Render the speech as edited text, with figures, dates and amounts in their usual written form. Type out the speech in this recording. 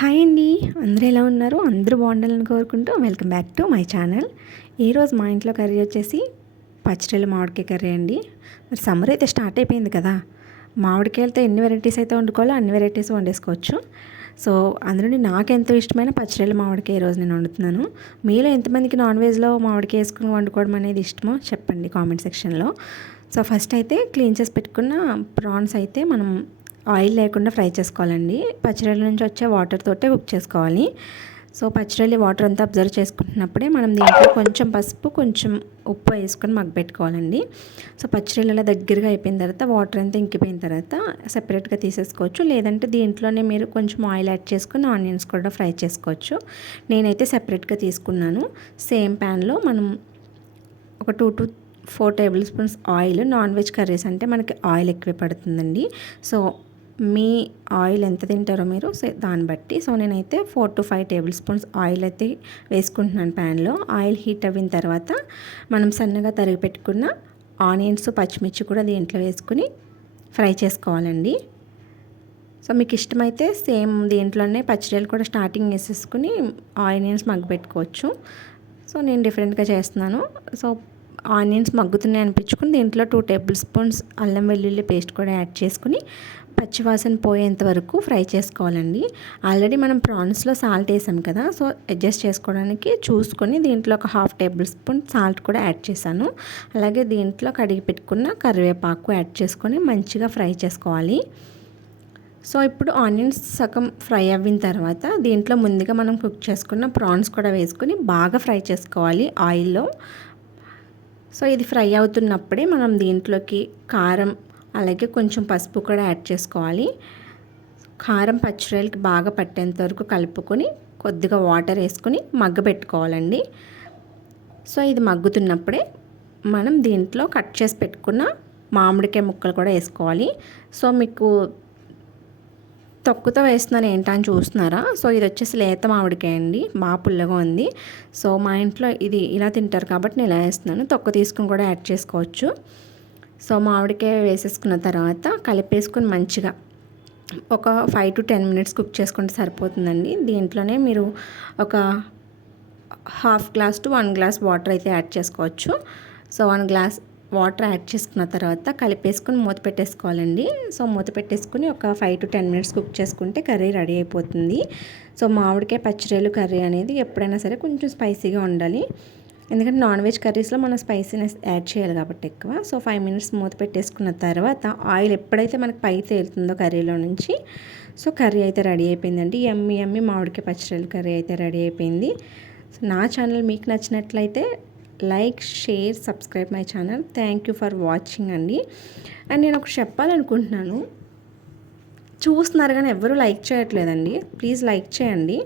Hi అండి. అందరూ ఎలా ఉన్నారు? అందరూ బాగుండాలని కోరుకుంటూ welcome back to my channel. ఈరోజు మా ఇంట్లో కర్రీ వచ్చేసి పచ్చడిలు మామిడికాయ కర్రీ అండి. మరి సమ్మర్ అయితే స్టార్ట్ అయిపోయింది కదా, మామిడికాయలతో ఎన్ని వెరైటీస్ అయితే వండుకోవాలో అన్ని వెరైటీస్ వండేసుకోవచ్చు. సో అందులోని నాకు ఎంతో ఇష్టమైన పచ్చడిలు మామిడికాయ ఈరోజు నేను వండుతున్నాను. మీలో ఎంతమందికి నాన్ వెజ్లో మామిడికాయ వేసుకుని వండుకోవడం అనేది ఇష్టమో చెప్పండి కామెంట్ సెక్షన్లో. సో ఫస్ట్ అయితే క్లీన్ చేసి పెట్టుకున్న ప్రాన్స్ అయితే మనం ఆయిల్ లేకుండా ఫ్రై చేసుకోవాలండి. పచ్చడిల నుంచి వచ్చే వాటర్ తోటే కుక్ చేసుకోవాలి. సో పచ్చడి వాటర్ అంతా అబ్జర్వ్ చేసుకుంటున్నప్పుడే మనం దీంట్లో కొంచెం పసుపు, కొంచెం ఉప్పు వేసుకొని మగ్గబెట్టుకోవాలండి. సో పచ్చడిల దగ్గరగా అయిపోయిన తర్వాత వాటర్ అంతా ఇంకిపోయిన తర్వాత సెపరేట్గా తీసేసుకోవచ్చు. లేదంటే దీంట్లోనే మీరు కొంచెం ఆయిల్ యాడ్ చేసుకొని ఆనియన్స్ కూడా ఫ్రై చేసుకోవచ్చు. నేనైతే సెపరేట్గా తీసుకున్నాను. సేమ్ ప్యాన్లో మనం ఒక 2 to 4 table spoons oil, non veg curries అంటే మనకి ఆయిల్ ఎక్కువే పడుతుందండి. సో మీ ఆయిల్ ఎంత తింటారో మీరు దాన్ని బట్టి. సో నేనైతే 4 to 5 టేబుల్ స్పూన్స్ ఆయిల్ అయితే వేసుకుంటున్నాను ప్యాన్లో. ఆయిల్ హీట్ అయిన తర్వాత మనం సన్నగా తరిగి పెట్టుకున్న ఆనియన్స్, పచ్చిమిర్చి కూడా దీంట్లో వేసుకుని ఫ్రై చేసుకోవాలండి. సో మీకు ఇష్టమైతే సేమ్ దీంట్లోనే పచ్చడిలు కూడా స్టార్టింగ్ వేసేసుకుని ఆనియన్స్ మగ్గబెట్టుకోవచ్చు. సో నేను డిఫరెంట్గా చేస్తున్నాను. సో ఆనియన్స్ మగ్గుతున్నాయి అనిపించుకుని దీంట్లో 2 టేబుల్ స్పూన్స్ అల్లం వెల్లుల్లి పేస్ట్ కూడా యాడ్ చేసుకుని పచ్చివాసన పోయేంత వరకు ఫ్రై చేసుకోవాలండి. ఆల్రెడీ మనం ప్రాన్స్లో సాల్ట్ వేసాం కదా, సో అడ్జస్ట్ చేసుకోవడానికి చూసుకొని దీంట్లో ఒక 1/2 టేబుల్ స్పూన్ సాల్ట్ కూడా యాడ్ చేశాను. అలాగే దీంట్లో కడిగి పెట్టుకున్న కరివేపాకు యాడ్ చేసుకొని మంచిగా ఫ్రై చేసుకోవాలి. సో ఇప్పుడు ఆనియన్స్ సగం ఫ్రై అయిన తర్వాత దీంట్లో ముందుగా మనం కుక్ చేసుకున్న ప్రాన్స్ కూడా వేసుకొని బాగా ఫ్రై చేసుకోవాలి ఆయిల్లో. సో ఇది ఫ్రై అవుతున్నప్పుడే మనం దీంట్లోకి కారం, అలాగే కొంచెం పసుపు కూడా యాడ్ చేసుకోవాలి. కారం పచ్చడికి బాగా పట్టేంత వరకు కలుపుకొని కొద్దిగా వాటర్ వేసుకొని మగ్గబెట్టుకోవాలండి. సో ఇది మగ్గుతున్నప్పుడే మనం దీంట్లో కట్ చేసి పెట్టుకున్న మామిడికాయ ముక్కలు కూడా వేసుకోవాలి. సో మీకు తొక్కుతో వేస్తున్నాను ఏంటని చూస్తున్నారా? సో ఇది వచ్చేసి లేత మామిడికాయ అండి, బాగా పుల్లగా ఉంది. సో మా ఇంట్లో ఇది ఇలా తింటారు కాబట్టి నేను ఇలా వేస్తున్నాను. తొక్కు తీసుకుని కూడా యాడ్ చేసుకోవచ్చు. సో మామిడికాయ వేసేసుకున్న తర్వాత కలిపేసుకుని మంచిగా ఒక 5 to 10 మినిట్స్ కుక్ చేసుకుంటే సరిపోతుందండి. దీంట్లోనే మీరు ఒక 1/2 గ్లాస్ to 1 గ్లాస్ వాటర్ అయితే యాడ్ చేసుకోవచ్చు. సో 1 గ్లాస్ వాటర్ యాడ్ చేసుకున్న తర్వాత కలిపేసుకుని మూత పెట్టేసుకోవాలండి. సో మూత పెట్టేసుకుని ఒక 5 to 10 మినిట్స్ కుక్ చేసుకుంటే కర్రీ రెడీ అయిపోతుంది. సో మామిడికాయ పచ్చడిలు కర్రీ అనేది ఎప్పుడైనా సరే కొంచెం స్పైసీగా ఉండాలి. ఎందుకంటే నాన్ వెజ్ కర్రీస్లో మనం స్పైసీనెస్ యాడ్ చేయాలి కాబట్టి ఎక్కువ. సో 5 మినిట్స్ మూత పెట్టేసుకున్న తర్వాత ఆయిల్ ఎప్పుడైతే మనకు పై తేలుతుందో కర్రీలో నుంచి, సో కర్రీ అయితే రెడీ అయిపోయిందండి. యమ్మీ మామిడికాయ పచ్చడి కర్రీ అయితే రెడీ అయిపోయింది. సో నా ఛానల్ మీకు నచ్చినట్లయితే like, share, subscribe my channel. Thank you for watching అండి. అండ్ నేను ఒకటి చెప్పాలనుకుంటున్నాను, చూస్తున్నారు కానీ ఎవరు లైక్ చేయట్లేదండి. ప్లీజ్ లైక్ చేయండి.